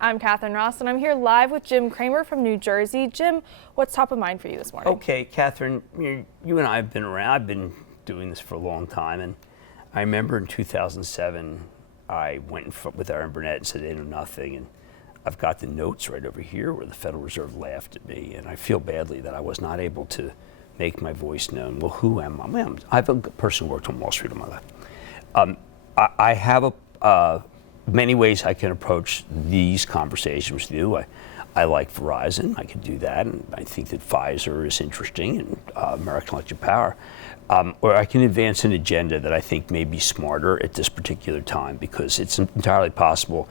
I'm Catherine Ross, and I'm here live with Jim Cramer from New Jersey. Jim, what's top of mind for you this morning? Okay, Catherine, you and I have been around. I've been doing this for a long time, and I remember in 2007, I went with Aaron Burnett and said they know nothing, and I've got the notes right over here where the Federal Reserve laughed at me, and I feel badly that I was not able to make my voice known. Well, who am I? Well, I'm a person who worked on Wall Street all my life. I have many ways I can approach these conversations with you. I like Verizon. I could do that, and I think that Pfizer is interesting, and American Electric Power. Or I can advance an agenda that I think may be smarter at this particular time, because it's entirely possible.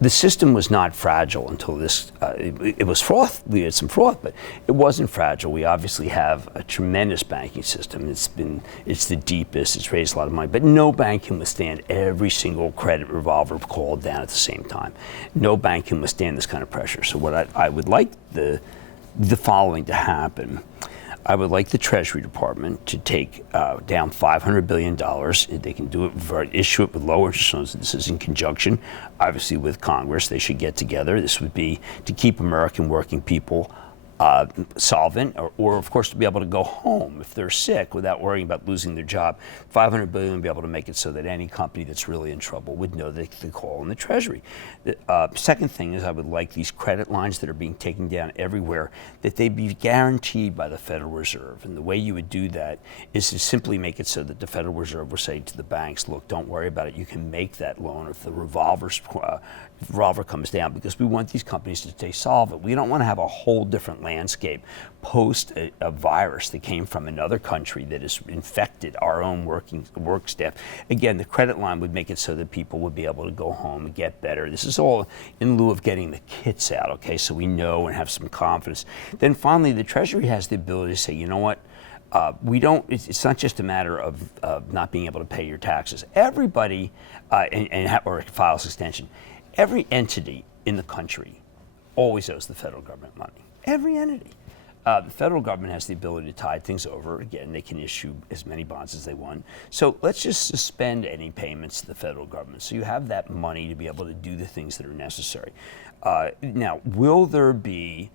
The system was not fragile until this. It was froth. We had some froth, but it wasn't fragile. We obviously have a tremendous banking system. It's the deepest. It's raised a lot of money, but no bank can withstand every single credit revolver called down at the same time. No bank can withstand this kind of pressure. So what I would like the following to happen. I would like the Treasury Department to take down $500 billion. They can do it, issue it with low interest loans. This is in conjunction, obviously, with Congress. They should get together. This would be to keep American working people solvent, or of course to be able to go home if they're sick without worrying about losing their job. $500 billion would be able to make it so that any company that's really in trouble would know they could call in the Treasury. The second thing is I would like these credit lines that are being taken down everywhere, that they be guaranteed by the Federal Reserve. And the way you would do that is to simply make it so that the Federal Reserve will say to the banks, look, don't worry about it. You can make that loan if the revolver comes down, because we want these companies to stay solvent. We don't want to have a whole different landscape post a virus that came from another country that has infected our own work staff. Again, the credit line would make it so that people would be able to go home and get better. This is all in lieu of getting the kits out, okay, so we know and have some confidence. Then finally, the Treasury has the ability to say, you know what, it's not just a matter of not being able to pay your taxes. Everybody, or files extension. Every entity in the country always owes the federal government money. Every entity. The federal government has the ability to tide things over. Again, they can issue as many bonds as they want. So let's just suspend any payments to the federal government, so you have that money to be able to do the things that are necessary. Now, will there be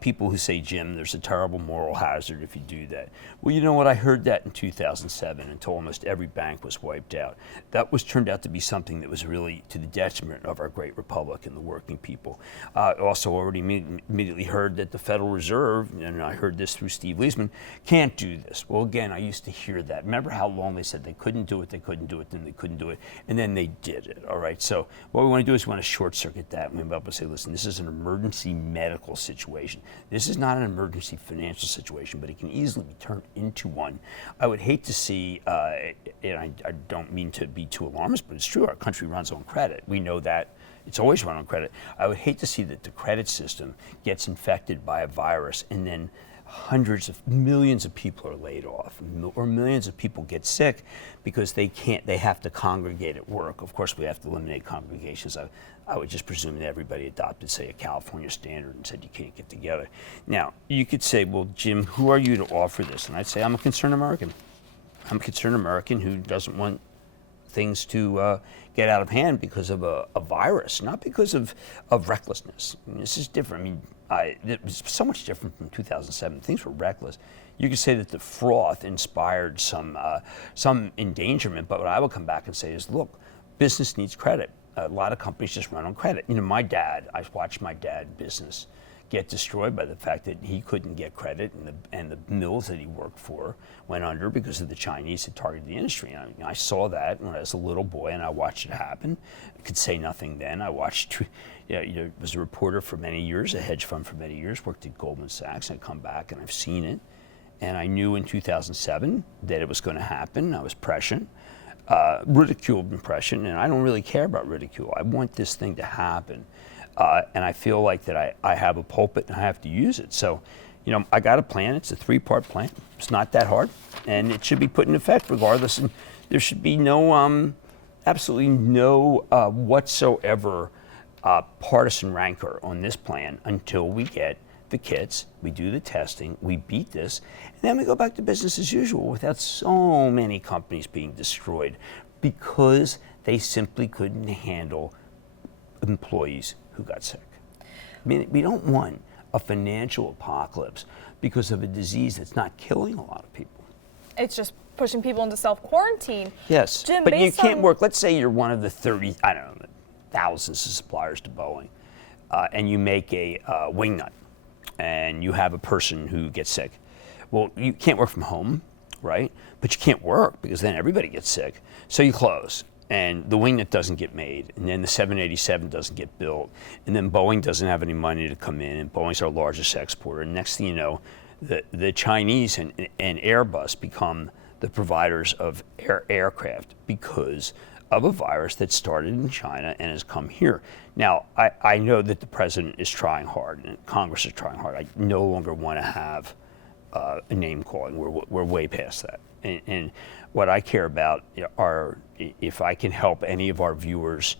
people who say, Jim, there's a terrible moral hazard if you do that? Well, you know what? I heard that in 2007 until almost every bank was wiped out. That turned out to be something that was really to the detriment of our great republic and the working people. Also already immediately heard that the Federal Reserve, and I heard this through Steve Leisman, can't do this. Well, again, I used to hear that. Remember how long they said they couldn't do it, then they couldn't do it, and then they did it, all right? So what we want to do is we want to short circuit that, and we want to say, listen, this is an emergency medical situation. This is not an emergency financial situation, but it can easily be turned into one. I would hate to see, and I don't mean to be too alarmist, but it's true, our country runs on credit. We know that. It's always run on credit. I would hate to see that the credit system gets infected by a virus and then hundreds of millions of people are laid off, or millions of people get sick because they have to congregate at work. Of course, we have to eliminate congregations. I would just presume that everybody adopted, say, a California standard and said you can't get together. Now, you could say, well, Jim, who are you to offer this? And I'd say, I'm a concerned American. I'm a concerned American who doesn't want things to get out of hand because of a virus, not because of recklessness. I mean, this is different. I mean, it was so much different from 2007. Things were reckless. You could say that the froth inspired some endangerment, but what I would come back and say is, look, business needs credit. A lot of companies just run on credit. You know, I watched my dad's business get destroyed by the fact that he couldn't get credit, and the mills that he worked for went under because of the Chinese had targeted the industry. And I saw that when I was a little boy, and I watched it happen. I could say nothing then. I watched, was a reporter for many years, a hedge fund for many years, worked at Goldman Sachs. I come back and I've seen it, and I knew in 2007 that it was going to happen. I was prescient. Ridiculed and prescient, and I don't really care about ridicule. I want this thing to happen. And I feel like that I have a pulpit and I have to use it. So, I got a plan. It's a 3-part plan. It's not that hard, and it should be put in effect regardless. And there should be no, absolutely no whatsoever partisan rancor on this plan until we get the kits, we do the testing, we beat this, and then we go back to business as usual without so many companies being destroyed because they simply couldn't handle employees who got sick. I mean, we don't want a financial apocalypse because of a disease that's not killing a lot of people. It's just pushing people into self-quarantine. Yes, Jim, but you based can't on- work. Let's say you're one of the 30, I don't know, thousands of suppliers to Boeing, and you make a wing nut, and you have a person who gets sick. Well, you can't work from home, right? But you can't work because then everybody gets sick. So you close, and the wing nut doesn't get made, and then the 787 doesn't get built, and then Boeing doesn't have any money to come in, and Boeing's our largest exporter. And next thing you know, the Chinese and Airbus become the providers of aircraft because of a virus that started in China and has come here. Now, I know that the president is trying hard and Congress is trying hard. I no longer want to have a name calling. We're way past that. And what I care about are if I can help any of our viewers'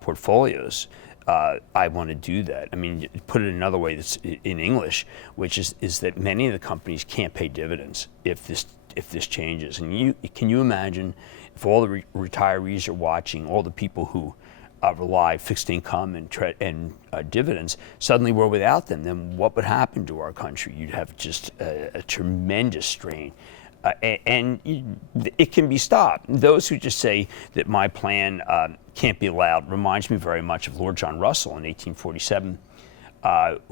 portfolios, I want to do that. I mean, put it another way that's in English, which is that many of the companies can't pay dividends if this changes. And can you imagine if all the retirees are watching, all the people who rely fixed income and dividends, suddenly we're without them, then what would happen to our country? You'd have just a tremendous strain. And it can be stopped. Those who just say that my plan can't be allowed reminds me very much of Lord John Russell in 1847,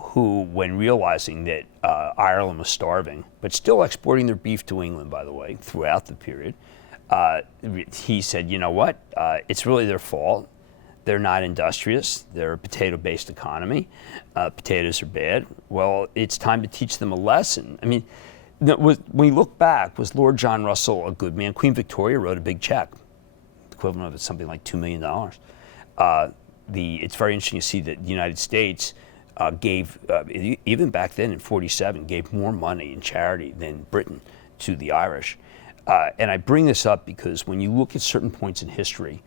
who, when realizing that Ireland was starving, but still exporting their beef to England, by the way, throughout the period, he said, you know what, it's really their fault. They're not industrious. They're a potato-based economy. Potatoes are bad. Well, it's time to teach them a lesson. I mean, when we look back, was Lord John Russell a good man? Queen Victoria wrote a big check, equivalent of something like $2 million. It's very interesting to see that the United States gave, even back then in '47, gave more money in charity than Britain to the Irish. And I bring this up because when you look at certain points in history,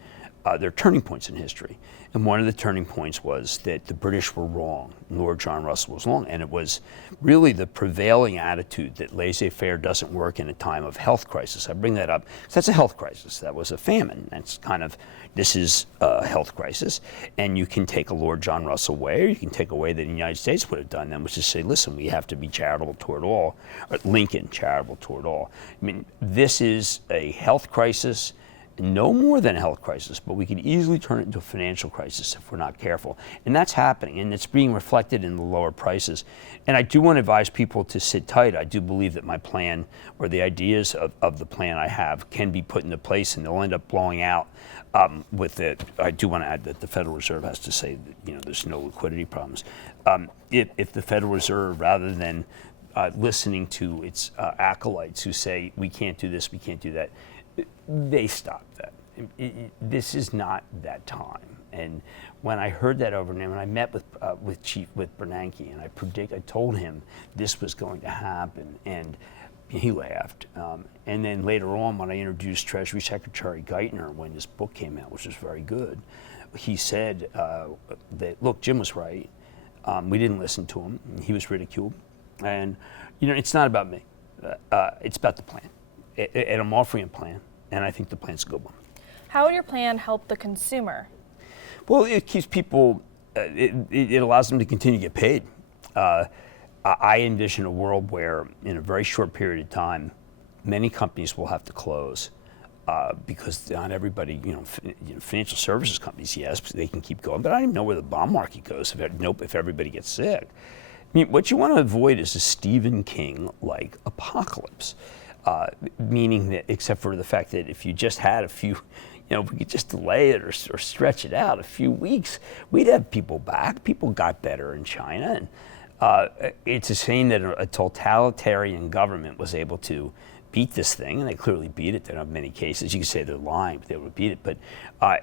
there are turning points in history. And one of the turning points was that the British were wrong. Lord John Russell was wrong. And it was really the prevailing attitude that laissez-faire doesn't work in a time of health crisis. I bring that up because that's a health crisis. That was a famine. That's kind of, this is a health crisis. And you can take a Lord John Russell way, or you can take a way that the United States would have done then, which is say, listen, we have to be charitable toward all. Or Lincoln, charitable toward all. I mean, this is a health crisis. No more than a health crisis, but we could easily turn it into a financial crisis if we're not careful. And that's happening, and it's being reflected in the lower prices. And I do want to advise people to sit tight. I do believe that my plan, or the ideas of the plan I have, can be put into place, and they'll end up blowing out with it. I do want to add that the Federal Reserve has to say that there's no liquidity problems. If the Federal Reserve, rather than listening to its acolytes who say, we can't do this, we can't do that, they stopped that. This is not that time. And when I heard that overnight, when I met with Bernanke, and I told him this was going to happen, and he laughed. And then later on, when I introduced Treasury Secretary Geithner, when this book came out, which was very good, he said that, look, Jim was right. We didn't listen to him. He was ridiculed. And, it's not about me. It's about the plan. And I'm offering a plan, and I think the plan's a good one. How would your plan help the consumer? Well, it keeps people, it allows them to continue to get paid. I envision a world where, in a very short period of time, many companies will have to close because not everybody, financial services companies, yes, they can keep going, but I don't even know where the bond market goes if everybody gets sick. I mean, what you want to avoid is a Stephen King-like apocalypse. Meaning that, except for the fact that if you just had a few, if we could just delay it or stretch it out a few weeks, we'd have people back. People got better in China. And it's a shame that a totalitarian government was able to beat this thing, and they clearly beat it. They don't have many cases. You can say they're lying, but they would beat it. But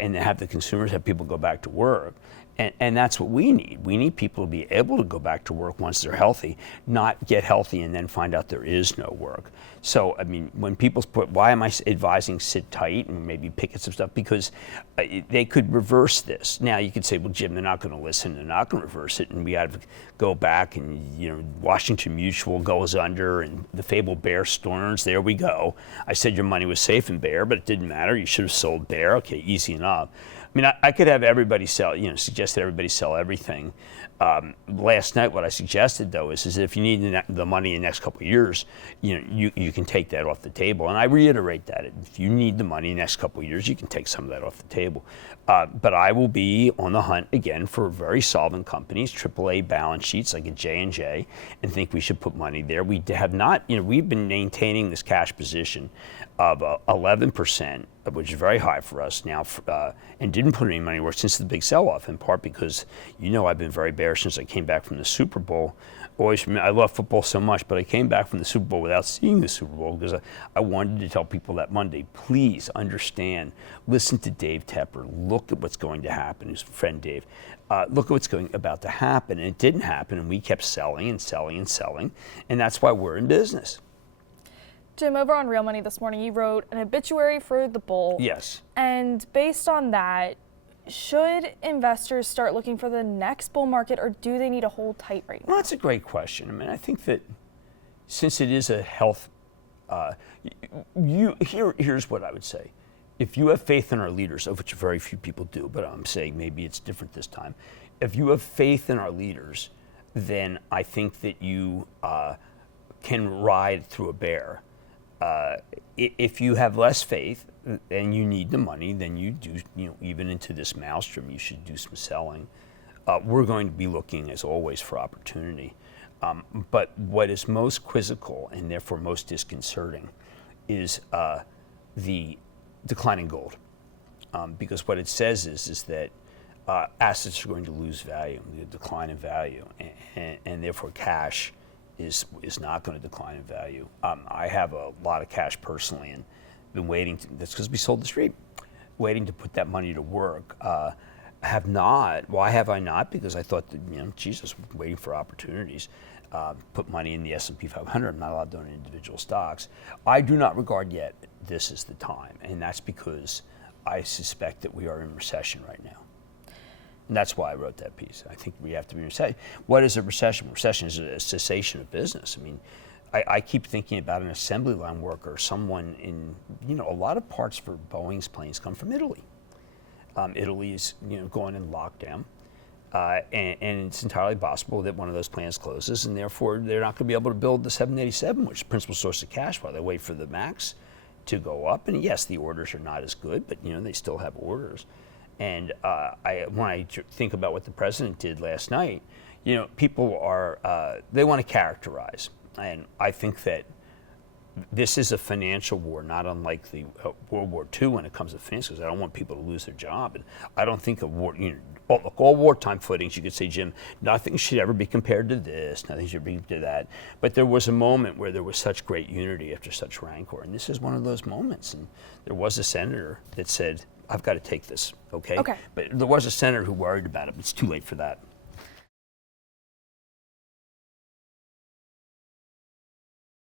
and have the consumers, have people go back to work. And that's what we need. We need people to be able to go back to work once they're healthy, not get healthy and then find out there is no work. So, I mean, when people why am I advising sit tight and maybe pick at some stuff? Because they could reverse this. Now, you could say, well, Jim, they're not going to listen. They're not going to reverse it. And we got to go back and, Washington Mutual goes under and the fabled Bear Stearns, there we go. I said your money was safe in Bear, but it didn't matter. You should have sold Bear. Okay, easy enough. mean, I could have everybody sell, suggest that everybody sell everything. Last night, what I suggested, though, is if you need the money in the next couple of years, you can take that off the table. And I reiterate that. If you need the money in the next couple of years, you can take some of that off the table. But I will be on the hunt, again, for very solvent companies, AAA balance sheets like a J&J, and think we should put money there. We have not, we've been maintaining this cash position of 11%, which is very high for us now, and didn't put any money to work since the big sell-off, in part because, I've been very bearish since I came back from the Super Bowl. I love football so much, but I came back from the Super Bowl without seeing the Super Bowl because I wanted to tell people that Monday, please understand, listen to Dave Tepper, look at what's going to happen, his friend Dave. Look at what's about to happen, and it didn't happen, and we kept selling and selling and selling, and that's why we're in business. Jim, over on Real Money this morning, you wrote an obituary for the bull. Yes. And based on that, should investors start looking for the next bull market, or do they need to hold tight right now? Well, that's a great question. I mean, I think that since it is a health, here's what I would say. If you have faith in our leaders, of which very few people do, but I'm saying maybe it's different this time. If you have faith in our leaders, then I think that you can ride through a bear. If you have less faith and you need the money, then you do, even into this maelstrom, you should do some selling. We're going to be looking, as always, for opportunity. But what is most quizzical and therefore most disconcerting is the decline in gold. Because what it says is that assets are going to lose value, the decline in value, and therefore cash is not going to decline in value. I have a lot of cash personally and been waiting. That's because we sold TheStreet, waiting to put that money to work. Have not. Why have I not? Because I thought that, Jesus, waiting for opportunities. Put money in the S&P 500. I'm not allowed to own individual stocks. I do not regard yet this is the time, and that's because I suspect that we are in recession right now. And that's why I wrote that piece. I think we have to be in recession. What is a recession? Recession is a cessation of business. I mean, I keep thinking about an assembly line worker, someone in, a lot of parts for Boeing's planes come from Italy. Italy is, going in lockdown. And it's entirely possible that one of those plants closes, and therefore they're not going to be able to build the 787, which is the principal source of cash, while they wait for the MAX to go up. And yes, the orders are not as good, but they still have orders. And when I think about what the president did last night, people are they want to characterize, and I think that this is a financial war, not unlike the World War II when it comes to finance, because I don't want people to lose their job, and I don't think a war. All wartime footings, you could say, Jim, nothing should ever be compared to this, nothing should be to that. But there was a moment where there was such great unity after such rancor, and this is one of those moments. And there was a senator that said, I've got to take this, okay? Okay. But there was a senator who worried about it, but it's too late for that.